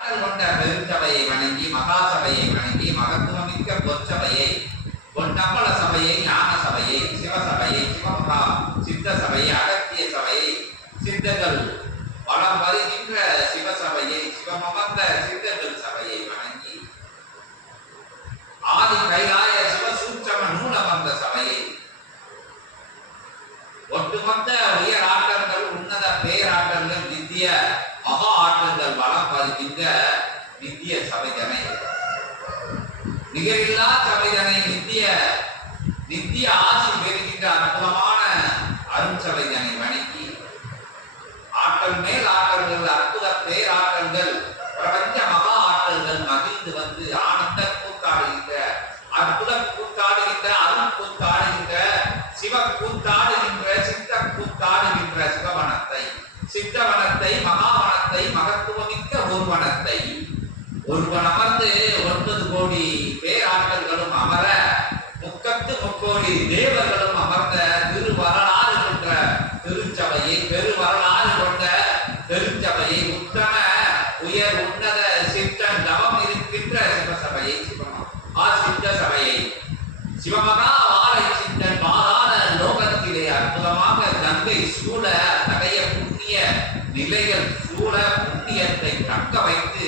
கடல் கொண்ட பெருஞ்சபையை வணங்கி மகாசபையை வணங்கி மகத்துவமிக்க பொற்சபையை பொன்னம்பல சபையை ஞான சபையை சிவசபையை சிவமகா சித்த சபையை அகத்திய சபையை சித்தங்கள் வளம் வருகின்ற சிவசபையை சிவமமர்ந்த சித்தர்கள் சபையை வணங்கி ஆதி கைலாய சிவசூட்சம நூலமர்ந்த சபையை ஒட்டுமொத்த உயர் ஆற்றல்கள் உன்னத பேராற்றல்கள் நித்திய மகா ஆற்றங்கள் வளம் பதிக்கின்ற நித்திய சபைதனை. நிகரில்லா சபைதனை நித்திய நித்திய ஆசி பெறுகின்ற அற்புதமான அருஞ்சபைதனை வணங்கி ஆற்றல் மேல் ஆற்றல்கள் அற்புத பேராற்றல்கள் பிரபஞ்ச மகா ஆற்றல்கள் மகிழ்ந்து வந்து ஆனந்த கூத்தாடுகின்ற அற்புத கூத்தாடுகின்ற அருள் கூத்தாடுகின்ற சிவ கூத்தாடுகின்ற சித்த கூத்தாடுகின்ற சிவவனத்தை சித்தவன ஒருவன் அமர்ந்து ஒன்பது கோடி பேராற்றல்களும் அமர முக்கத்து முக்கோடி தேவர்களும் அமர்ந்த திருவரலாறு கொண்ட திருச்சபையை பெருவரலாறு கொண்ட பெருச்சபையை உத்தம உயர் உன்னத சித்தன் தவம் இருக்கின்ற சிவசபையை சிவமா ஆ சித்த சபையை. சிவமகா வாழை சித்தன் மாதான லோகத்திலே அற்புதமாக கங்கை சூழ தடைய புண்ணிய நிலைகள் சூழ புண்ணியத்தை தக்க வைத்து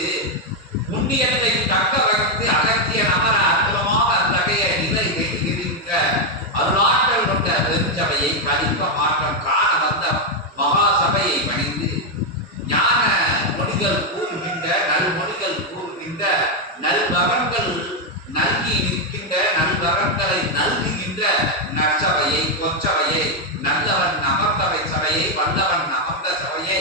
புண்ணியத்தை தக்க வைத்து அகத்திய நகர அற்புதமாக அத்தகைய நிலை வெட்டுகின்ற அருளாற்றல் கொண்ட பெருஞ்சபையை கலிப்ப மாற்றம் காண வந்த மகா சபையை பணிந்து ஞான மொழிகள் கூறுகின்ற நல்மொழிகள் கூறுகின்ற நல்வரங்கள் நல்கி நிற்கின்ற நல்வரங்களை நல்குகின்ற நற்சபையை பொற்சபையை நல்லவன் அமர்ந்தவை சபையை வல்லவன் அமர்ந்த சபையை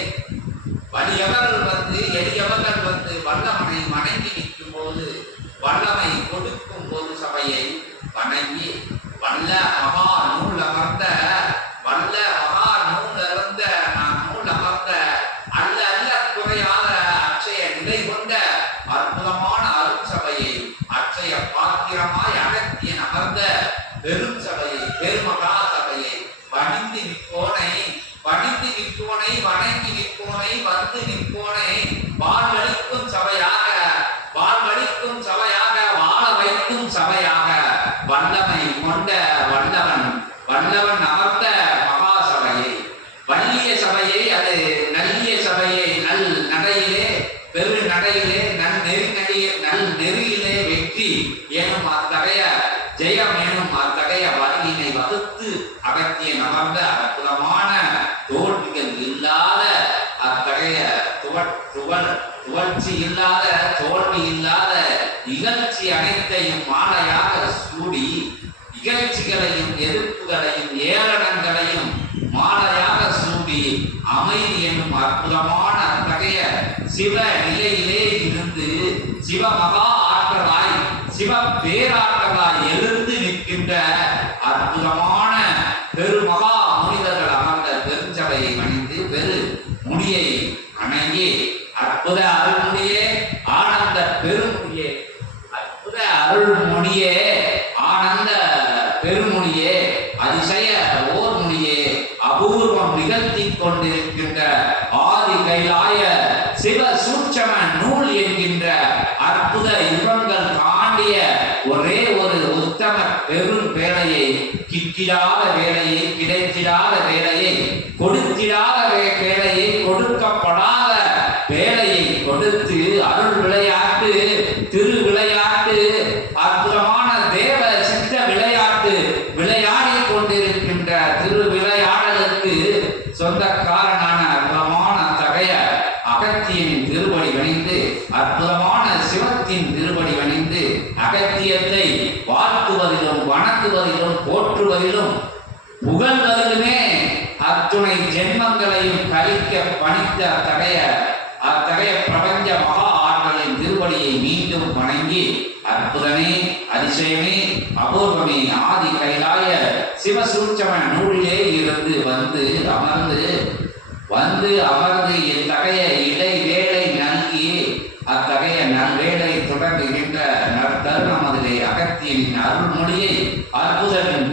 வலியவர்கள் வந்து எளியவர்கள் வந்து வல்லவனை வணங்கி நிற்கும் போது வல்லமை கொடுக்கும் பொது சபையை வணங்கி வல்ல மகா நூல் அமர்ந்த வல்ல மகா நூல் அமர்ந்த நான் நூல் அமர்ந்த அல்ல அல்ல குறையாத அச்சய நிலை கொண்ட அற்புதமான அருள் சபையை அட்சய பாத்திரமாய் அகத்தியன் அமர்ந்த பெரும் சபையை பெருமகா சபையை வணிந்து நிற்போனை வல்லமை கொண்ட வல்லவன் வல்லவன் அமர்ந்த மகா சபையை வல்லிய சபையை அது நல்லிய சபையை நல் நடையிலே பெரு நடையிலே நல் நெறி நடிய நல் நெறியிலே வெற்றி. எனும் அத்தகைய ஜெயம் எனும் அத்தகைய வழியினை வகுத்து அகத்திய அமர்ந்த அற்புதமான தோல்விகள் இல்லாத அத்தகைய துவ- இல்லாத தோல்வி இல்லாத இகழ்ச்சி அனைத்தையும் மாலையாக சூடி இகழ்ச்சிகளையும் எதிர்ப்புகளையும் ஏளனங்களையும் மாலையாக சூடி அமைதி என்னும் அற்புதமான அத்தகைய சிவ நிலையிலே இருந்து சிவ மகா ஆற்றலாய் சிவ பேராற்றலாய் எழுந்து நிற்கின்ற அற்புதமான பெருமகா முனிவர்கள் அமர்ந்த பெருஞ்சபையை அணிந்து பெரு முடியை அணங்கி அற்புத அருள்முடியே ஆனந்த பெருமுடியே அற்புத அருள்மொழியே ஆனந்த அதிசய ஓர் மொழியே அபூர்வம் நிகழ்த்தி கொண்டிருக்கின்ற ஆதி கைலாய சிவ சூட்சம நூல் என்கின்ற அற்புத யுகங்கள் தாண்டிய ஒரே ஒரு உத்தம பெரும் வேலையை கிட்டிடாத வேலையை கிடைத்திடாத வேலையை கொடுத்திடாத வே- வேலையை கொடுக்கப்படாத வேலையை கொடுத்து அருள் விளையாட்டு திரு விளையாட்டு அற்புதமான தேவ சித்த விளையாட்டு விளையாடி கொண்டிருக்கின்ற திரு விளையாடலுக்கு சொந்தக்காரனான அற்புதமான தகைய அகத்தியனின் திருவடி வணிந்து அற்புதமான சிவத்தின் திருவடி வணிந்து அகத்தியத்தை வாழ்த்துவதிலும் வணங்குவதிலும் போற்றுவதிலும் புகழ்வதிலுமே அத்துணை ஜென்மங்களையும் கழிக்க பணித்த அத்தகைய அத்தகைய பிரபஞ்ச மகா ஆற்றலின் திருவடியை மீண்டும் வணங்கி அற்புதமே அதிசயமே அபூர்வமே ஆதி கைலாய சிவசூட்சம நூலிலே இருந்து வந்து அமர்ந்து வந்து அமர்ந்து இத்தகைய அருள்மொழியை அற்புதனின்